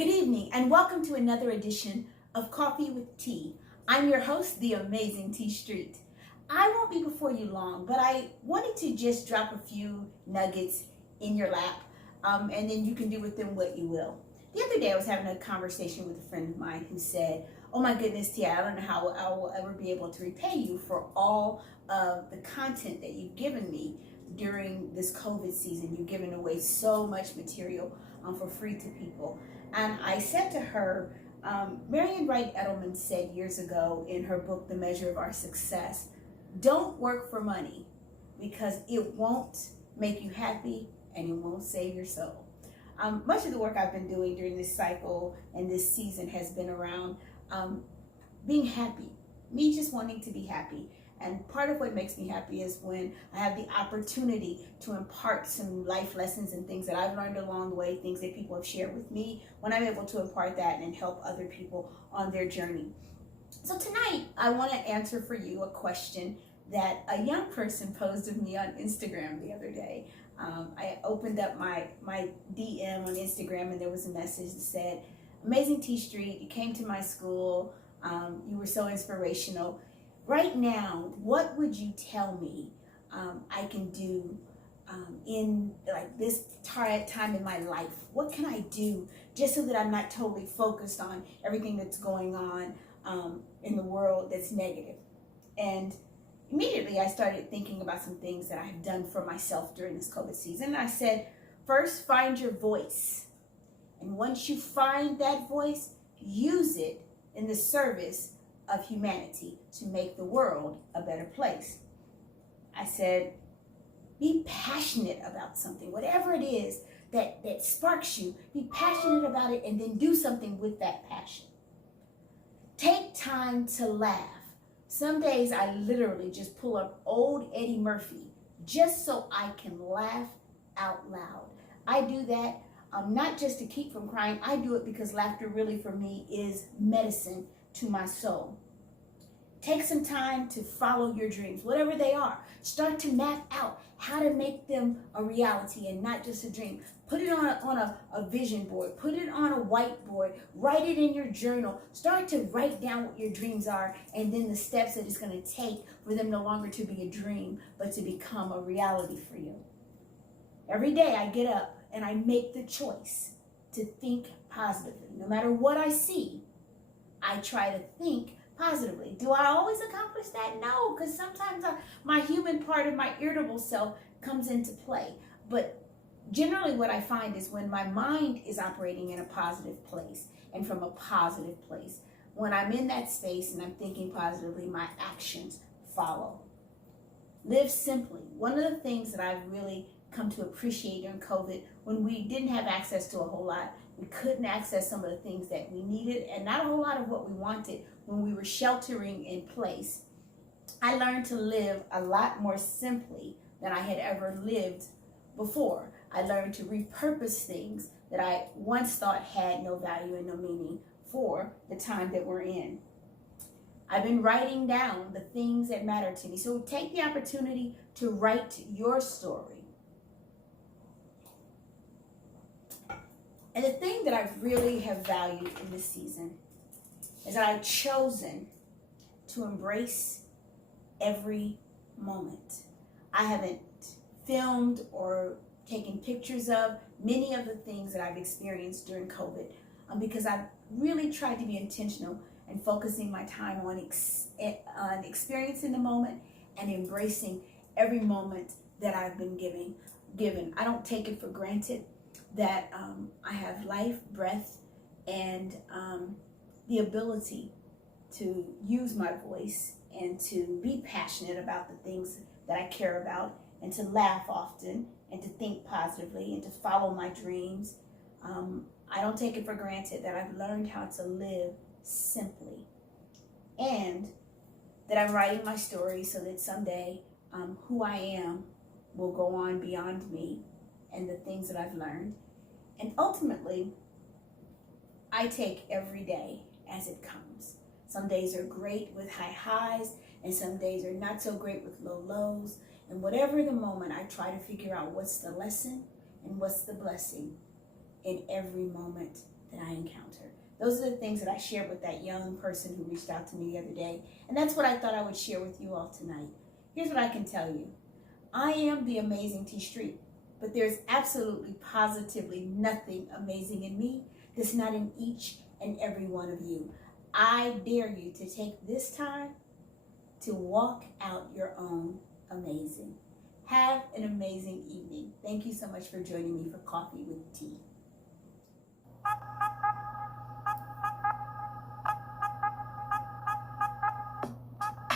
Good evening and welcome to another edition of Coffee with Tea. I'm your host, the amazing T Street. I won't be before you long, but I wanted to just drop a few nuggets in your lap and then you can do with them what you will. The other day I was having a conversation with a friend of mine who said, "Oh my goodness, Tia, I don't know how I will ever be able to repay you for all of the content that you've given me during this COVID season. You've given away so much material for free to people." And I said to her, Marian Wright Edelman said years ago in her book, The Measure of Our Success, don't work for money because it won't make you happy and it won't save your soul. Much of the work I've been doing during this cycle and this season has been around being happy, me just wanting to be happy. And part of what makes me happy is when I have the opportunity to impart some life lessons and things that I've learned along the way, things that people have shared with me, when I'm able to impart that and help other people on their journey. So tonight, I want to answer for you a question that a young person posed of me on Instagram the other day. I opened up my DM on Instagram and there was a message that said, "Amazing T Street, you came to my school, you were so inspirational. Right now, what would you tell me I can do in like this time in my life? What can I do just so that I'm not totally focused on everything that's going on in the world that's negative?" And immediately I started thinking about some things that I've done for myself during this COVID season. I said, first, find your voice. And once you find that voice, use it in the service of humanity to make the world a better place. I said, be passionate about something, whatever it is that sparks you, be passionate about it and then do something with that passion. Take time to laugh. Some days I literally just pull up old Eddie Murphy just so I can laugh out loud. I do that not just to keep from crying, I do it because laughter really for me is medicine to my soul. Take some time to follow your dreams, whatever they are. Start to map out how to make them a reality and not just a dream. Put it on a vision board. Put it on a whiteboard. Write it in your journal. Start to write down what your dreams are and then the steps that it's going to take for them no longer to be a dream, but to become a reality for you. Every day I get up and I make the choice to think positively. No matter what I see, I try to think positively. Do I always accomplish that? No, because sometimes my human part of my irritable self comes into play. But generally what I find is when my mind is operating in a positive place and from a positive place, when I'm in that space and I'm thinking positively, my actions follow. Live simply. One of the things that I've really come to appreciate during COVID, when we didn't have access to a whole lot, we couldn't access some of the things that we needed and not a whole lot of what we wanted when we were sheltering in place. I learned to live a lot more simply than I had ever lived before. I learned to repurpose things that I once thought had no value and no meaning for the time that we're in. I've been writing down the things that matter to me. So take the opportunity to write your story. And the thing that I really have valued in this season is that I've chosen to embrace every moment. I haven't filmed or taken pictures of many of the things that I've experienced during COVID because I've really tried to be intentional and focusing my time on experiencing the moment and embracing every moment that I've been given. I don't take it for granted that I have life, breath, and the ability to use my voice and to be passionate about the things that I care about and to laugh often and to think positively and to follow my dreams. I don't take it for granted that I've learned how to live simply and that I'm writing my story so that someday who I am will go on beyond me and the things that I've learned. And ultimately, I take every day as it comes. Some days are great with high highs, and some days are not so great with low lows. And whatever the moment, I try to figure out what's the lesson and what's the blessing in every moment that I encounter. Those are the things that I shared with that young person who reached out to me the other day. And that's what I thought I would share with you all tonight. Here's what I can tell you. I am the amazing T Street, but there's absolutely positively nothing amazing in me that's not in each and every one of you. I dare you to take this time to walk out your own amazing. Have an amazing evening. Thank you so much for joining me for Coffee with T.